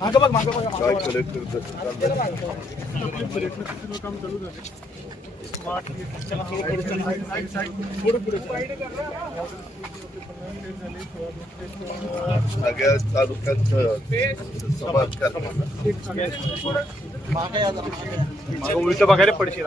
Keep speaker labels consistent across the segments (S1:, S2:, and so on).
S1: मागं बघ मागं बघ?
S2: सगळ्या तालुक्यात समाज करणार.
S1: मागं उलट बघायला पडशील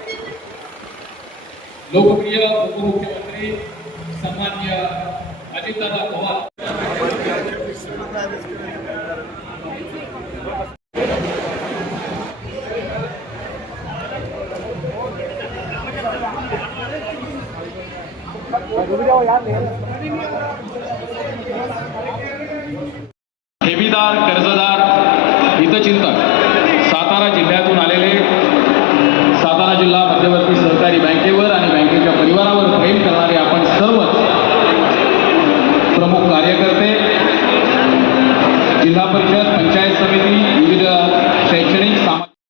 S3: लोकप्रिय उपमुख्यमंत्री सन्मान्य अजितदादा पवार। ठेवीदार कर्जदार हितचिंतक। कार्यकर्ते जिला परिषद पंचायत समिति